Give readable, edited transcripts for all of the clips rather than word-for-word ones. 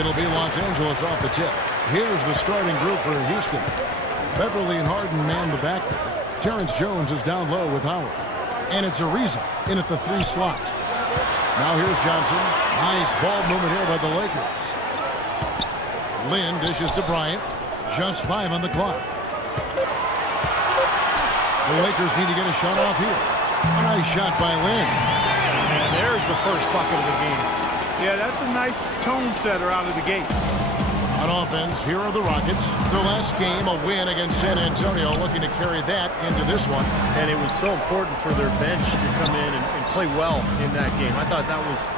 It'll be Los Angeles off the tip. Here's the starting group for Houston. Beverly and Harden man the back. Terrence Jones is down low with Howard. And it's Ariza in at the 3 slot. Now here's Johnson. Nice ball movement here by the Lakers. Lynn dishes to Bryant. Just 5 on the clock. The Lakers need to get a shot off here. Nice shot by Lynn. And there's the first bucket of the game. Yeah, that's a nice tone setter out of the gate. On offense, here are the Rockets. Their last game, a win against San Antonio, looking to carry that into this one. And it was so important for their bench to come in and play well in that game. I thought that was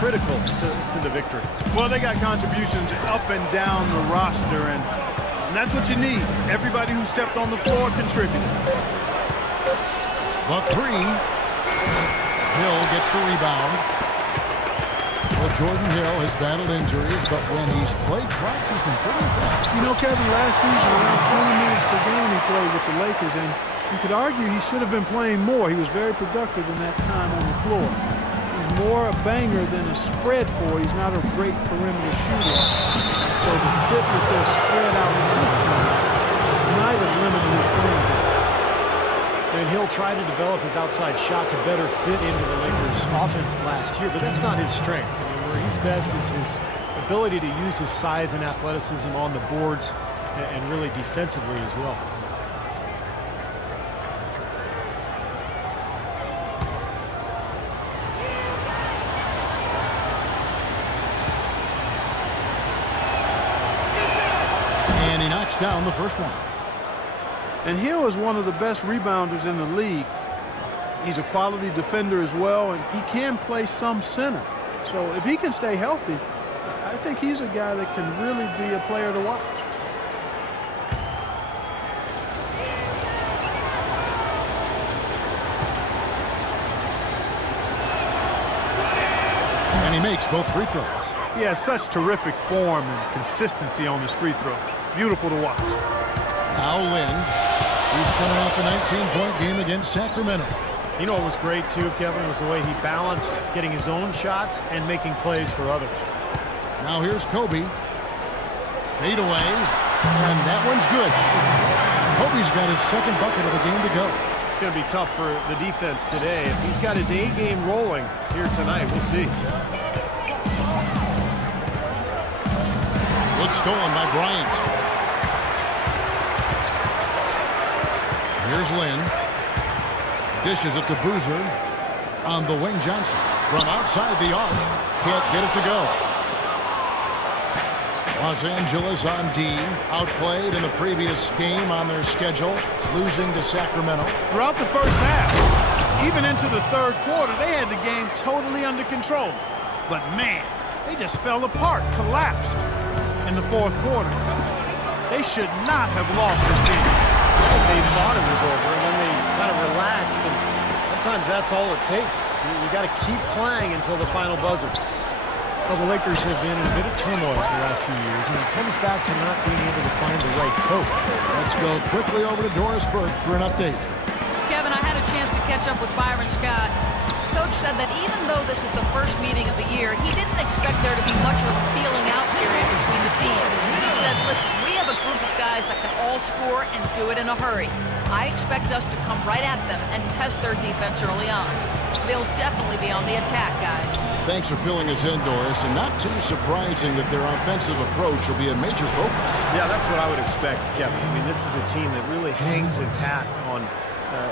critical to the victory. Well, they got contributions up and down the roster, and that's what you need. Everybody who stepped on the floor contributed. The 3. Hill gets the rebound. Well, Jordan Hill has battled injuries, but when he's played clock, he's been pretty effective. You know, Kevin, last season, around 20 minutes per game he played with the Lakers, and you could argue he should have been playing more. He was very productive in that time on the floor. He's more a banger than a spread four. He's not a great perimeter shooter. So to fit with their spread-out system might have limited his range. And Hill tried to develop his outside shot to better fit into the Lakers' offense last year, but that's not his strength. I mean, where he's best is his ability to use his size and athleticism on the boards and really defensively as well. And he knocks down the first one. And Hill is one of the best rebounders in the league. He's a quality defender as well, and he can play some center. So if he can stay healthy, I think he's a guy that can really be a player to watch. And he makes both free throws. He has such terrific form and consistency on his free throws. Beautiful to watch. Now Lynn. He's coming off a 19-point game against Sacramento. You know what was great, too, Kevin, was the way he balanced getting his own shots and making plays for others. Now here's Kobe. Fade away. And that one's good. Kobe's got his second bucket of the game to go. It's going to be tough for the defense today. If he's got his A game rolling here tonight, we'll see. Good stolen by Bryant. Here's Lynn. Dishes it to Boozer. On the wing, Johnson. From outside the arc. Can't get it to go. Los Angeles on D. Outplayed in the previous game on their schedule. Losing to Sacramento. Throughout the first half, even into the third quarter, they had the game totally under control. But man, they just fell apart, collapsed in the fourth quarter. They should not have lost this game. They thought it was over, and then they kind of relaxed, and sometimes that's all it takes. You got to keep playing until the final buzzer. Well, the Lakers have been in a bit of turmoil the last few years, and it comes back to not being able to find the right coach. Let's go quickly over to Doris Burke for an update. Kevin, I had a chance to catch up with Byron Scott. Coach said that even though this is the first meeting of the year, he didn't expect there to be much of a feeling out period between the teams. He said, listen, we have a group of guys that can all score and do it in a hurry. I expect us to come right at them and test their defense early on. They'll definitely be on the attack, guys. Thanks for filling us in, Doris, and not too surprising that their offensive approach will be a major focus. Yeah, that's what I would expect, Kevin. I mean, this is a team that really hangs its hat on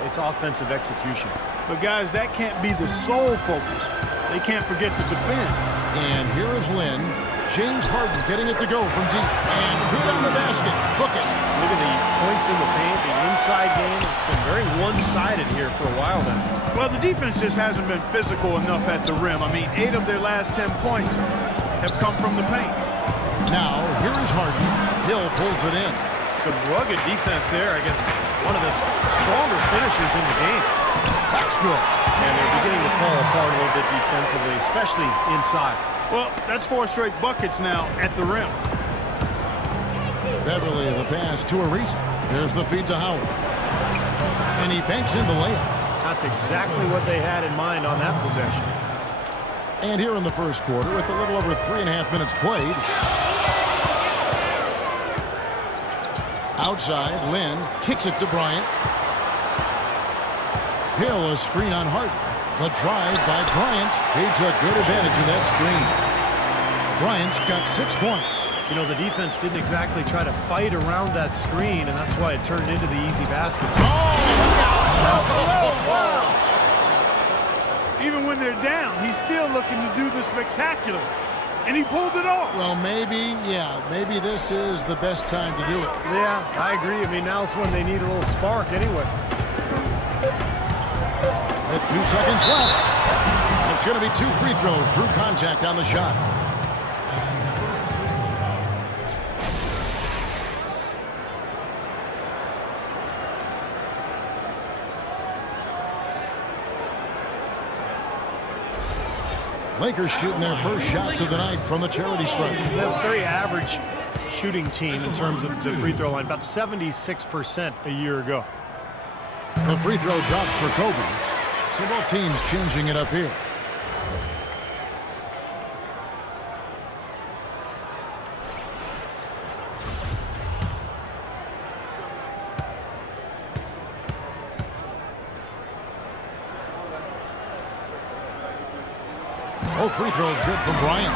its offensive execution. But guys, that can't be the sole focus. They can't forget to defend. And here is Lynn. James Harden getting it to go from deep. And good on the basket. Book it. Look at the points in the paint, the inside game. It's been very one-sided here for a while now. Well, the defense just hasn't been physical enough at the rim. I mean, 8 of their last 10 points have come from the paint. Now, here is Harden. Hill pulls it in. Some rugged defense there against one of the stronger finishers in the game. That's good. And they're beginning to fall apart a little bit defensively, especially inside. Well, that's 4 straight buckets now at the rim. Beverly, the pass to Ariza. There's the feed to Howard. And he banks in the layup. That's exactly what they had in mind on that possession. And here in the first quarter, with a little over 3.5 minutes played. Outside, Lynn kicks it to Bryant. Hill, a screen on Harden. The drive by Bryant. He took good advantage of that screen. Bryant's got 6 points. You know, the defense didn't exactly try to fight around that screen, and that's why it turned into the easy basket. Even when they're down, he's still looking to do the spectacular. And he pulled it off. Well, maybe this is the best time to do it. Yeah, I agree. I mean, now's when they need a little spark anyway. With 2 seconds left, it's going to be 2 free throws. Drew contact on the shot. Lakers shooting their first shots of the night from the charity stripe. They're a very average shooting team in terms of the free throw line, about 76% a year ago. The free throw drops for Kobe. So both teams changing it up here. Both free throws good from Bryant.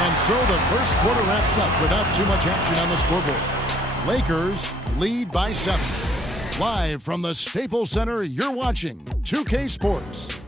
And so the first quarter wraps up without too much action on the scoreboard. Lakers lead by 7. Live from the Staples Center, you're watching 2K Sports.